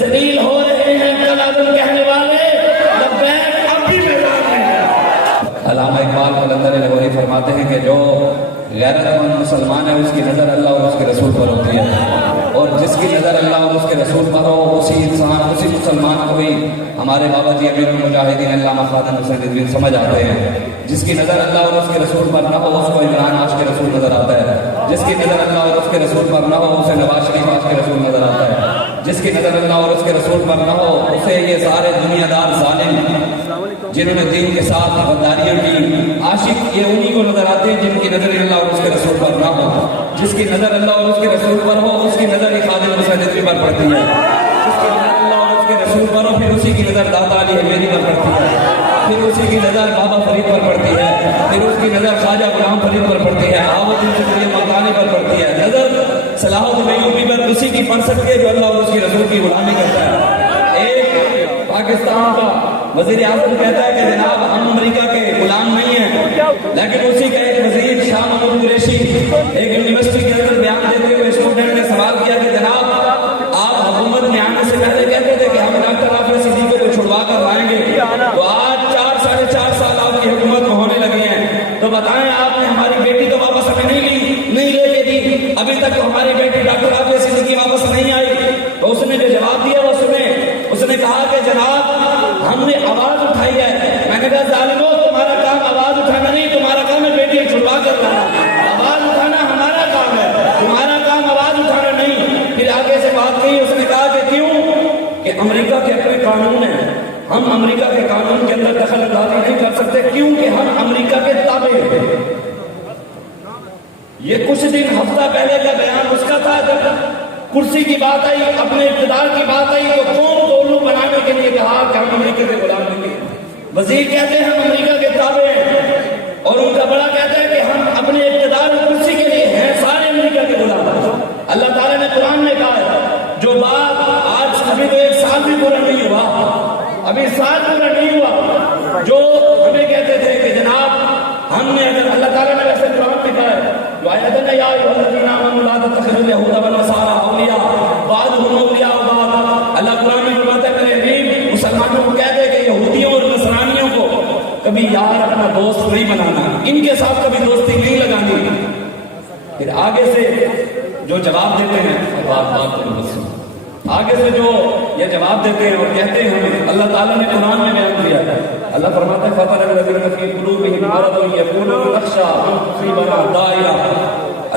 ذلیل ہو رہے ہیں کل عدم کہنے والے، لبیک اب بھی میدان میں ہیں۔ علامہ اقبال قلندر لاہوری فرماتے ہیں کہ جو غیرت مند مسلمان ہے اس کی نظر اللہ اور اس کے رسول پر ہوتی ہے، اور جس کی نظر اللہ اور اس کے رسول پر ہو اسی انسان اسی مسلمان کو بھی ہمارے بابا جی امیر المجاہدین علامہ خادم حسین ندوی سمجھ آتے ہیں۔ جس کی نظر اللہ اور اس کے رسول پر نہ ہو اس کو عمران عاشق کے رسول نظر آتا ہے، جس کی نظر اللہ اور اس کے رسول پر نہ ہو اسے نواز شریف عاشق کے رسول نظر آتا ہے، جس کی نظر اللہ اور اس کے رسول پر نہ ہو اسے یہ سارے دنیا دار ظالم جنہوں نے دین کے ساتھ غداریاں کی عاشق یہ انہی کو نظر آتے ہیں جن کی نظر اللہ اور اس کے رسول پر نہ ہو۔ جس کی نظر اللہ اور اس کے رسول پر ہو اس کی نظر خادم حسین ندوی پر پڑتی ہے، جس کی نظر اللہ اور اس کے رسول پر ہو پھر اسی کی نظر داتا علی حمیدی پر پڑتی ہے، پھر اسی کی نظر بابا فرید پر پڑتی ہے، پھر اس کی نظر خواجہ غلام فرید پر پڑتی ہے، آوت الدین مقدانی پر پڑتی ہے، نظر صلاح الدین ایوبی پر اسی کی پڑ سکتی ہے جو اللہ اور اس کے رسول کی غلامی کرتا ہے۔ ایک پاکستان کا وزیر اعظم کہتا ہے کہ جناب ہم امریکہ کے غلام نہیں ہیں، لیکن اسی کا ایک وزیر شاہ محمود قریشی ایک یونیورسٹی کے اندر بیان دیتے ہوئے اسٹوڈنٹ نے سوال کیا کہ جناب آپ حکومت میں آنے سے پہلے کہتے تھے کہ ہم ڈاکٹر حافظ صدیقی کو چھڑوا کر لائیں گے، تو آج 4 سال آپ کی حکومت میں ہونے لگے ہیں، تو بتائیں آپ نے ہماری بیٹی تو واپس ہمیں نہیں لے کے دی، ابھی تک تو ہماری بیٹی ڈاکٹر حافظ صدیقی واپس نہیں آئی۔ تو اس نے جو جواب دیا وہ سنیں، اس نے کہا کہ جناب ہم نے آواز اٹھائی ہے، میں نے کہا ظالمو تمہارا کام آواز اٹھانا نہیں، تمہارا کام ہے بیٹیاں چھڑوا کر لانا، آواز اٹھانا ہمارا کام ہے، تمہارا کام آواز اٹھانا نہیں۔ پھر آگے سے بات کہی، اس نے کہا کہ کیوں کہ امریکہ کے اپنے قانون ہیں، ہم امریکہ کے قانون کے اندر دخل اندازی نہیں کر سکتے کیونکہ ہم امریکہ کے تابع ہیں۔ یہ کچھ دن ہفتہ پہلے کا بیان اس کا تھا جب کرسی کی بات آئی، اپنے اقتدار کی بات آئی تو قوم کو الو بنانے کے لیے کہا کہ ہم امریکہ کے غلام نہیں ہیں۔ وزیر کہتے ہیں ہم امریکہ کے تابع ہیں، اور ان کا بڑا کہتا ہے کہ ہم اپنے اقتدار اور کرسی کے لیے ہیں سارے امریکہ کے غلام۔ اللہ تعالیٰ نے قرآن میں کہا ہے جو بات آج ابھی تو 1 سال بھی پورا نہیں ہوا، ابھی سال پورا نہیں ہوا، جو ہمیں کہتے تھے کہ جناب ہم نے اگر اللہ تعالیٰ نے ویسے قرآن میں کہا ہے جو آیت ہے یا ایھا الذین آمنوا لا تتخذوا اليہود والنصارى اولیاء بعضهم اولیاء بعض۔ اللہ قرآن میں فرماتا ہے میرے حبیب مسلمانوں کو کہہ دے کہ یہودیوں اور نصرانیوں کو کبھی یار اپنا دوست نہیں بنانا، ان کے ساتھ کبھی دوستی نہیں لگانی۔ پھر آگے سے جو جواب دیتے ہیں آگے سے جو یہ جواب دیتے ہیں اور کہتے ہیں ہمیں اللہ تعالیٰ نے قرآن میں بیان دیا ہے، اللہ فرماتا ہے فَطَرَ الَّذِينَ فِي قُلُوبِهِم مَرَضٌ يَقُولُونَ نَخْشَىٰ أَن تُصِيبَنَا دَائِرَةٌ۔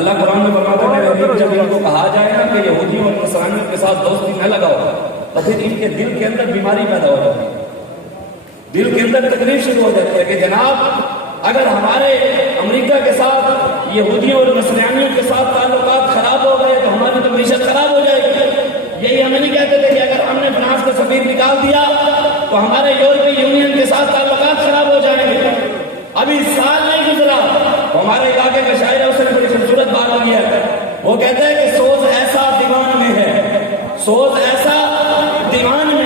اللہ قرآن میں فرماتا ہے میرے حبیب جب ان کو کہا جائے نا کہ یہودیوں اور نصرانیوں کے ساتھ دوستی نہ لگاؤ تو پھر ان کے دل کے اندر بیماری پیدا ہو جاتی ہے، دل کے اندر تکلیف شروع ہو جاتی ہے کہ جناب اگر ہمارے امریکہ کے ساتھ یہودیوں اور نصرانیوں کے ساتھ تعلقات خراب ہو گئے تو ہماری تو معیشت خراب ہو جائے گی۔ یہی ہمیں نہیں کہتے تھے کہ اگر ہم نے فرانس کا سفیر نکال دیا تو ہمارے یورپی یونین کے ساتھ تعلقات خراب ہو جائیں گے۔ ابھی سال نہیں گزرا تو ہمارے علاقے کا شاعر ہے، اس نے بڑی خوبصورت بات ہوئی ہے، وہ کہتا ہے کہ سوز ایسا دیوان میں ہے، سوز ایسا دیوان میں